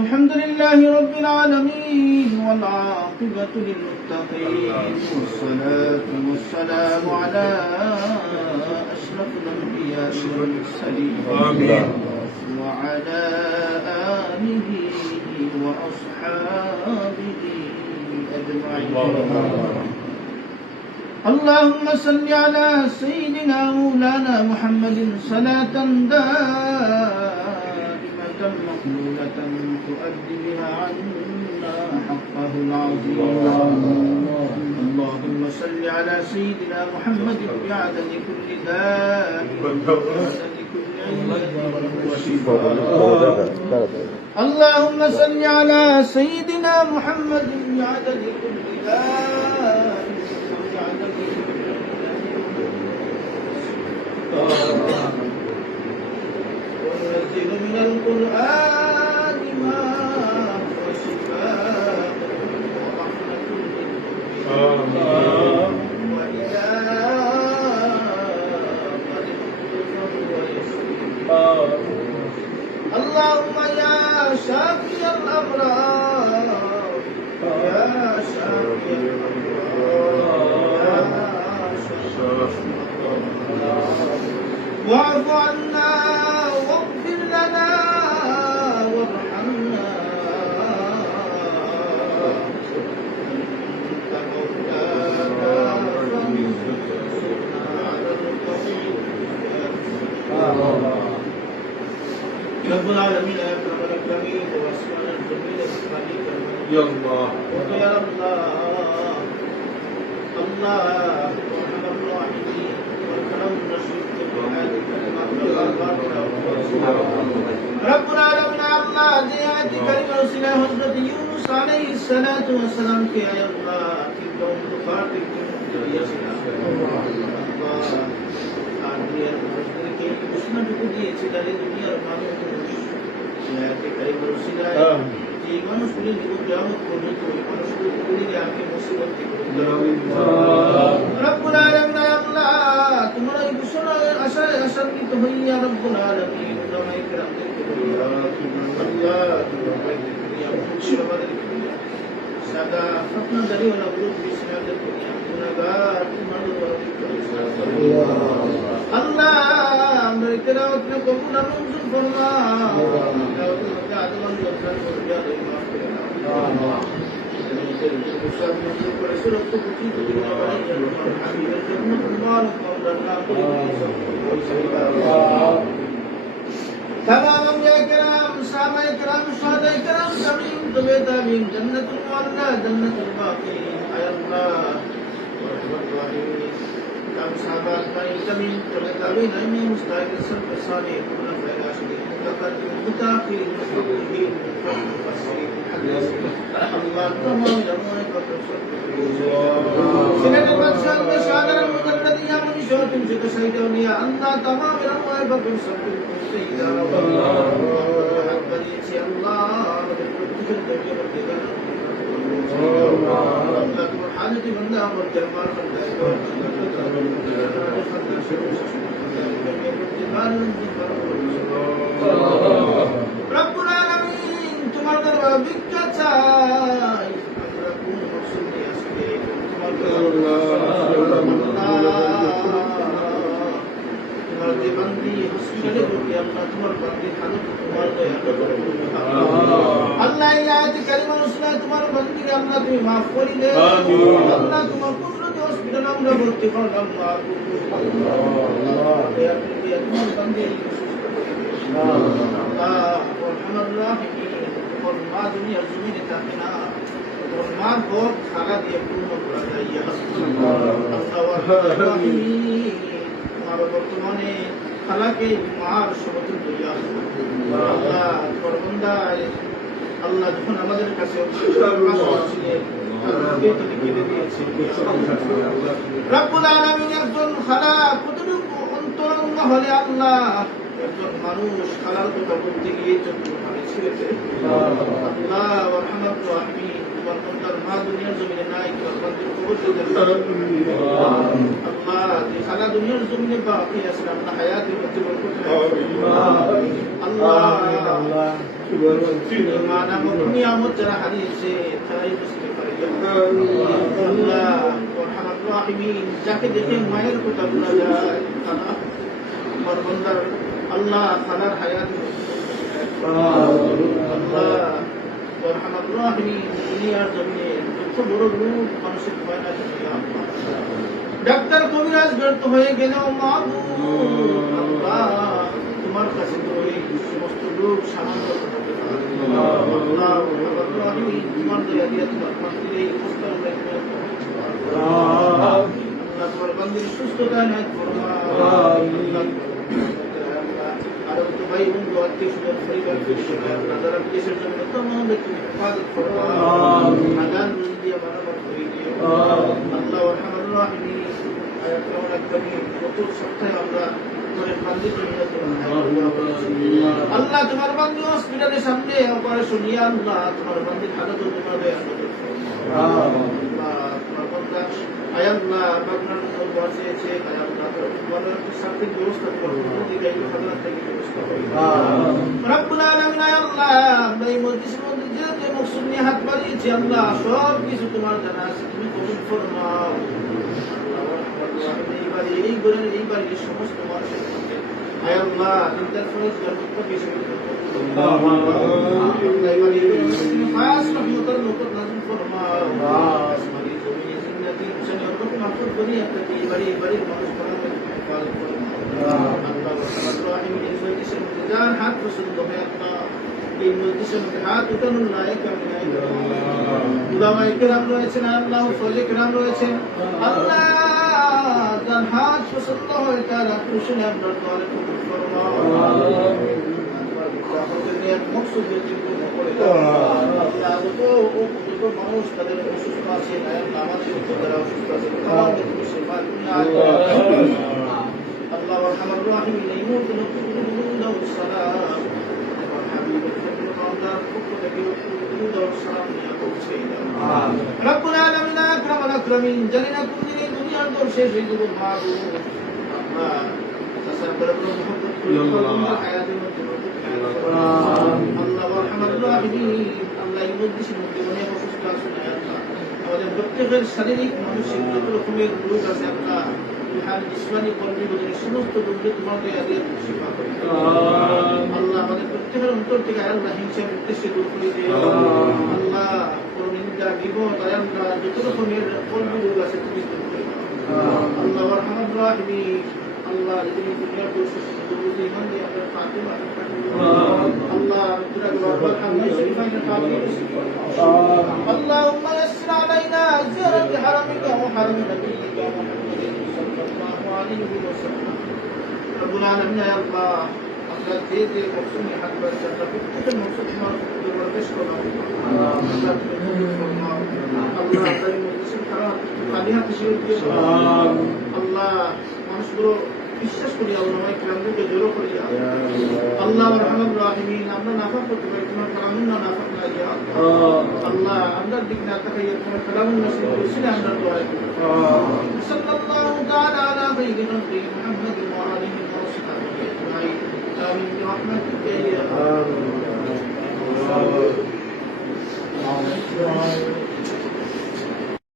الحمد لله رب العالمين والعاقبة للمتقين والصلاة والسلام على أشرف الأنبياء والمرسلين وعلى آله وأصحابه أجمعين. اللهم صل على سيدنا مولانا محمد صلاة دائمة مقبولة تؤدي بها عنا حقه العظيم. اللهم صل على سيدنا محمد بعدد كل داء وعدد كل علة وشفاء. اللهم صل على سيدنا محمد بعدد كل داء وعدد كل وننزل من القرآن ما هو شفاء ورحمة للمؤمنين وإذا مرضت فهو يشفي. اللهم يا شافي الأمراض يا شافي الأمراض واعف عنا واغفر لنا وارحمنا أنت مولانا فانصرنا على القوم رب العالمين يا أكرم الأكرمين وأسماء الجميل بإسمائك يا الله يا الله الله أرحم الراحمين والكرم الرشيد رب العالمين الله ديات كريم رسول حضرت يونس عليه الصلاة والسلام के आय अल्लाह की कौम को फातिक की दुनिया से अल्लाह दुनिया के दुश्मन को दिए छिड़ाले दुनिया और मानव को दयाते करीम रसूल যে মানুষগুলি কিয়ামত পর্যন্ত ওই মানুষগুলিকে আপনি মুসিবত থেকে রব্বুল আলামিন আল্লাহ তোমার এই ঘোষণার আশায় আশান্বিত হইয়া রব্বুল আলামিন উলামায়ে কেরামদেরকে বলিয়া আল্লাহ তোমার দুনিয়া মুসিবতের সাদা ফতনা দারি ওলা গ্রুপ বিশনাদের দুনিয়া গুনাহগার তোমার আল্লাহ আমরা তেলাওয়াত নে কবুল আর মঞ্জুর ফরমা তেলাওয়াত আদমান যত্ন করবিয়া মাফ করে দাও الشاب مطلوب ورسوله تبكي بنا وعليك حبيب الجنة مبارك مولانا تمام يا كرام سامع كرام شهداء كرام سمين تبين جنة المولى جنة الباقين يا الله ورحمة الله كم صحابات بين سمين تبين أمين مستعد السلف الصالح من الراشدين متقدم متأخر مستقيم مفسرين الله تمام يرمونك سنة المنشأ المشاعر المجرد يا من شوط جد سيدوني أنت تمام يرمونك بكم سبب سيدا الله أكبريت يا الله تجد جبل الله حالة بندہ اور جرمان رب العالمين তোমার দরবারে ভিক্ষা চাই আমরা কোন মকসদ নিয়ে আসবে তোমার তোমার যে বান্দি হসপিটালে ভর্তি আল্লাহ তোমার বান্দির হালত তোমার দয়া করো আল্লাহ এই আয়াত কারিমা উসলা তোমার বান্দিকে আল্লাহ তুমি maaf করে দে আল্লাহ তোমার কুদরত হসপিটালে আমরা ভর্তি করো আল্লাহ আল্লাহ দয়া করে তোমার বান্দি আল্লাহ ওরহামার রাহিমিন और माँ दुनिया जमीन ताकना और माँ बहुत खाना दिया पूर्ण करा जाइए हमारे वर्तमाने खाला के मार समझ दिया अल्लाह परबंदा আল্লাহ যখন আমাদের কাছে রব্বুল আলামিন একজন খালা কতটুকু অন্তরঙ্গ হলে আল্লাহ একজন মানুষ খালার কথা বলতে গিয়ে চতুর্থ ভাবে ছিঁড়েছে আল্লাহ ওয়ারহামার রাহিমিন তোমার বান্দার মা দুনিয়ার জমিনে নাই তোমার বান্দার কবর আল্লাহ যে খালা দুনিয়ার জমিনে বাকি আছে আল্লাহ হায়াতের মধ্যে বরকত আল্লাহ মা নামক নিয়ামত যারা হারিয়েছে তারাই বুঝতে পারে আল্লাহ ওয়ারহামার রাহিমিন যাকে দেখে মায়ের কথা বলা যায় তোমার বান্দার আল্লাহ খালার হায়াত আল্লাহ ওয়ারহামার রাহিমিন দুনিয়ার জমিনে যত বড় রূপ মানুষের হয় না ডাক্তার কবিরাজ ব্যর্থ হয়ে গেলেও মাবুদ আল্লাহ তোমার কাছে তো এই সমস্ত রূপ সামান্য আল্লাহ ওয়ারহামার রাহিমিন তোমার দয়া দিয়ে তোমার মন্দিরে এই অবস্থার আল্লাহ তোমার বান্দির সুস্থতা নাই ফরমা ভাই বন্ধু আত্মীয় স্বজন পরিবার যারা বিদেশের জন্য তোমার হেফাজত করবা আগান দিয়ে বারবার করে দিও আল্লাহ ওয়ারহামার রাহিমিন আয়াতুল কারীম গত সপ্তাহে আমরা তোমার বান্দির জন্য আল্লাহ তোমার বান্দি হসপিটালের সামনে অপারেশন ইয়া আল্লাহ তোমার বান্দির হালত তোমার দয়া করো আল্লাহ তোমার বান্দা আয়াল্লাহ আপনার দোয়া চেয়েছে আয়াল্লাহ তোমার সার্বিক ব্যবস্থা করো দিকে এই খাবার থেকে ব্যবস্থা করো রব্বুল আলামিন আয়াল্লাহ আমরা এই মজলিসের মধ্যে যে মকসুদ নিয়ে হাত বাড়িয়েছি আল্লাহ সব কিছু তোমার জানা আছে তুমি কবুল ফরমাও এই বাড়ির সমস্ত মানুষের মধ্যে আয়াল্লাহ তিনটার ফরজ গর্ব বেশি এই বাড়ির খাস রহমতের নকল নাযিল ফরমাও আসমানি জমিনে জিন্নাতি ইনসানি রব্বুল মাহফুজ করি আপনাকে এই বাড়ির মানুষ বানাতে হেফাজত করুন আল্লাহ ওয়ারহামার রাহিমিন এই মজলিসের মধ্যে যার হাত পছন্দ হয় আল্লাহ এই মজলিসের মধ্যে হাত উঠানোর লায়ক আমি নাই উলামায়ে কেরাম রয়েছেন আল্লাহ ফজলে কেরাম রয়েছেন আল্লাহ যার হাত পছন্দ হয় তার আকর্ষণে আপনার দোয়ারে কবুল ফরমাও মকসুদ ব্যক্তিপূর্ণ করে আল্লাহ যত মানুষ তাদের অসুস্থ আছে আমাদের যারা অসুস্থ আছে তাদেরকে তুমি সেবা আল্লাহ ওয়ারহামার রাহিমিন এই মুহূর্তে দাও সালাম রব্বুল আলামিন আকরামাল আকরামিন জানিনা কোন দিনে দুনিয়ার দর শেষ হয়ে যাবে মাবুদ আল্লাহ তাসাব্বর মুহাম্মদ সাল্লাল্লাহু হায়াতের মধ্যে আল্লাহ ওয়ারহামার রাহিমিন আল্লাহ এই মজলিসের মধ্যে অনেক অসুস্থ আছে আল্লাহ আমাদের প্রত্যেকের শারীরিক মানসিক যত রকমের রোগ আছে আল্লাহ ইহার জিসমানি কর্মী বদলের সমস্ত রোগকে তোমার দয়া দিয়ে শিফা করে আল্লাহ আমাদের প্রত্যেকের অন্তর থেকে আল্লাহ হিংসা উদ্দেশ্যে দূর করে দিও আল্লাহ পরনিন্দা বিপদ আল্লাহ যত রকমের কর্মী রোগ আছে তুমি দূর করে দাও আল্লাহ ওয়ারহামার রাহিমিন আল্লাহ যিনি দুনিয়ার দুর্নীতি ইমান দিয়ে আপনার ফাতিমা আল্লাহ তুরা বারবার হামদ শরীফাইনা কাবির اللهم يسر علينا زيارة حرمك وحرم نبيك محمد صلى الله عليه وسلم رب العالمين يا الله আমরা যে যে মকসুদে হাত বাড়াচ্ছি আমরা প্রত্যেকের মকসুদ তোমার প্রবেশ করলাম আল্লাহ তাই মজলিসের খারাপ খালি হাতে শিওর দিয়ে আল্লাহ মানুষগুলো বিশ্বাস করি আল্লাহ কেরামদেরকে জড়ো করি আল্লাহ ওয়ারহামার রাহিমিন আমরা নাফাক করতে পারি তোমার কালামুন না নাফাক না ইয়া আল্লাহ আমরা দিক না তাকাইয়া তোমার কালামুন নসিব করেছিলে আমরা দোয়া করি সাল্লাল্লাহু তাআলা আলা সাইয়্যিদিনা মুহাম্মাদ ওয়া আলিহি ওয়া সাহবিহি আজমাইন আমিন বিরহমাতিকা